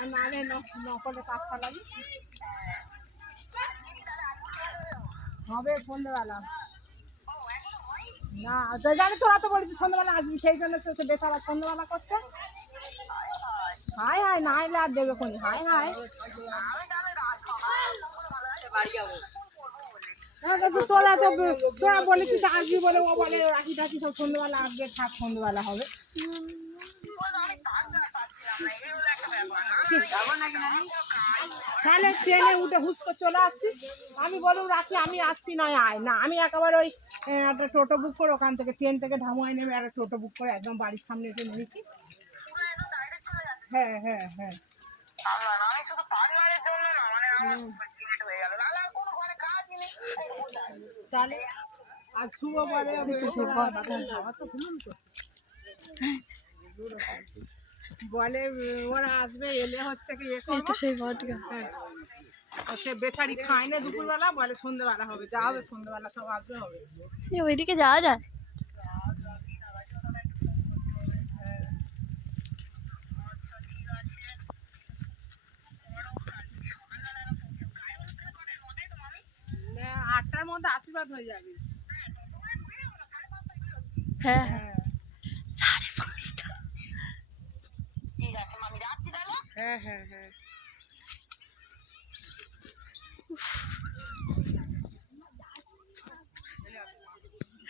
আর নাহলে নকলে কাজ চালাবি হবে সন্ধ্যেবেলা। না জানি তোরা তো বলেছি সন্ধ্যাবেলা আসবি, সেই জন্য তো বেচারা সন্ধ্যাবেলা করছে। হাই হাই না এলে আর দেবে কোন হাই হাই তোরা তো তোরা বলেছিস আসবি বলে, ও বলে রাখি টাকি সব সন্ধ্যাবেলা আসবে, থাক সন্ধ্যাবেলা হবে। তাহলে ট্রেনে উঠে হুস করে চলে আসছি, আমি বলুন রাখি আমি আসছি নয় আয় না, আমি একেবারে ওই একটা টোটো বুক করে ওখান থেকে ট্রেন থেকে ধামুয়ায় নেমে একটা টোটো বুক করে একদম বাড়ির সামনে এসে নেমেছি। হ্যাঁ হ্যাঁ হ্যাঁ তাহলে আর শুভ বলে বলে ওরা আসবে, এলে হচ্ছে কি সেই ঘটকা। হ্যাঁ সে বেচারি খায় না দুপুরবেলা, বলে সন্ধ্যেবেলা হবে, যা হবে সন্ধ্যেবেলা সব আসবে হবে। ওইদিকে যাওয়া যায়? আটটার মধ্যে আশীর্বাদ হয়ে যাবে। হ্যাঁ হ্যাঁ 5:30। ঠিক আছে মামি, রাখছি তাহলে। হ্যাঁ হ্যাঁ হ্যাঁ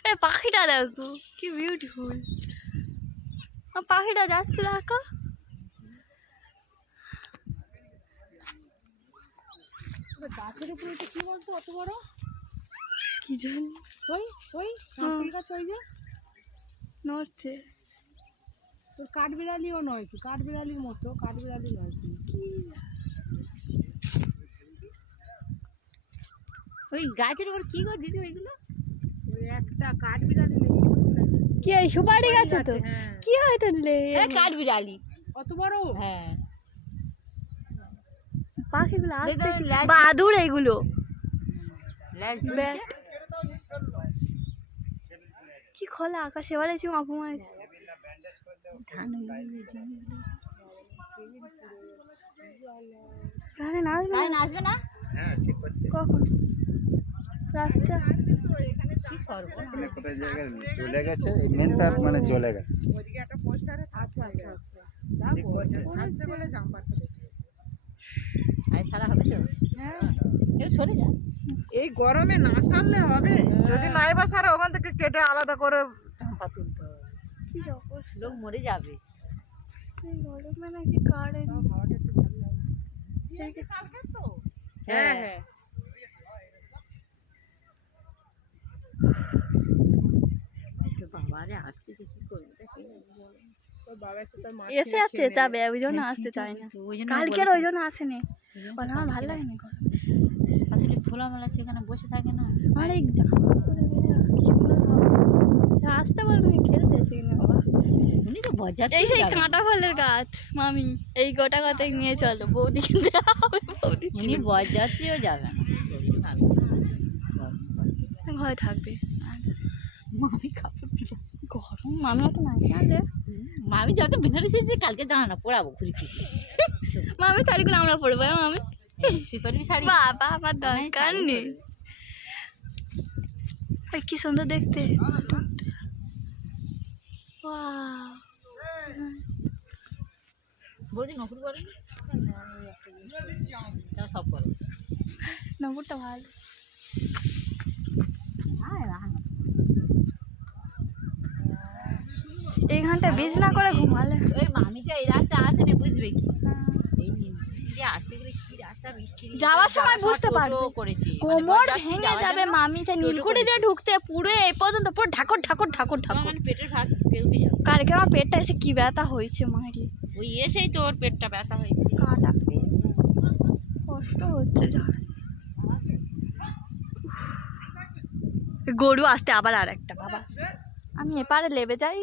এই পাখিটা দেখো কি বিউটিফুল, পাখিটা যাচ্ছে দেখো। গাছের উপরে এটা কি বলতো অত বড় কি জানি ওই ওই নারকেল গাছ, ওই যে নড়ছে। তোর কাঠবিড়ালিও নয় কি, কাঠবিড়ালির মতো, কাঠবিড়ালি নয় কি, ওই গাছের উপর কি করে দিদি ওইগুলো? ওই একটা কাঠবিড়ালি নেই কি এই সুপারি গাছে তো কি হয় তাহলে? কাঠবিড়ালি অত বড়। হ্যাঁ পাখিগুলো আসছে বাদুড় এগুলো। কি খোলা আকাশ, এবার এসে মাপুমায় আসবে না। কখন রাতটা কোথায় জায়গায় চলে গেছে, এই মেন তার মানে চলে গেছে। ওইদিকে একটা পোস্টারে আচ্ছা আচ্ছা আচ্ছা যাচ্ছে বলে জাম্পারটা দেখিয়েছে। আই সারা হবে তো। হ্যাঁ এই সরে যা, এই গরমে না সারলে হবে, যদি নাই বা সারে ওখান থেকে কেটে আলাদা করে জাম্পার তুলতে হবে। কি অবস্থা, লোক মরে যাবে। এই গরমে নাকি কারে হাওয়াটা একটু ভালো লাগে। হ্যাঁ হ্যাঁ বাবা রে আসতেছে কি করবে, তোর বাবা এসে তোর মা এসে আছে যাবে, ওই জন্য আসতে চাই না। কালকের ওই জন্য আসেনি, বলে আমার ভালো লাগেনি। আসলে খোলামেলা সেখানে বসে থাকে না। আরে আসতে বলবি, খেলতে এসে কিনা বাবা। উনি তো বজাতে এই সেই কাঁটা ফলের গাছ মামি, এই গোটা কথাই নিয়ে চলো, বৌদি কিনতে হবে। বৌদি উনি বজাতেও যাবে না, ভয় থাকবে। মামি কাপড় গরম মামি তো নাই জানলে, মামি যত বিনারে এসেছে কালকে দাঁড়া না পড়াবো ঘুরি ফিরি। মামি শাড়িগুলো আমরা পরবো। মামি তুই পারবি শাড়ি? বাবা আমার দরকার নেই। কি সুন্দর দেখতে, বৌদি নকুর করে সব করে, নপুরটা ভালো। এইখানটা বিছনা করে ঘুমালে ওই মামিটা এই রাস্তা আসে না, বুঝবে কি এই আসতে গেলে কি রাস্তা বিচ্ছিরি, যাওয়ার সময় বুঝতে পারবে। করেছি কোমর ভেঙে যাবে মামি, সে নীলকুঠি দিয়ে ঢুকতে পুরো এই পর্যন্ত পুরো ঠাকুর ঠাকুর ঠাকুর ঠাকুর। মানে পেটের ভাগ উঠে যাবে। কালকে আমার পেটটা এসে কি ব্যথা হয়েছে মারি, ওই এসেই তো ওর পেটটা ব্যথা হয়েছে। কাটা কষ্ট হচ্ছে যা। গরু আসতে আবার আর একটা বাবা, আমি এপারে লেবে যাই।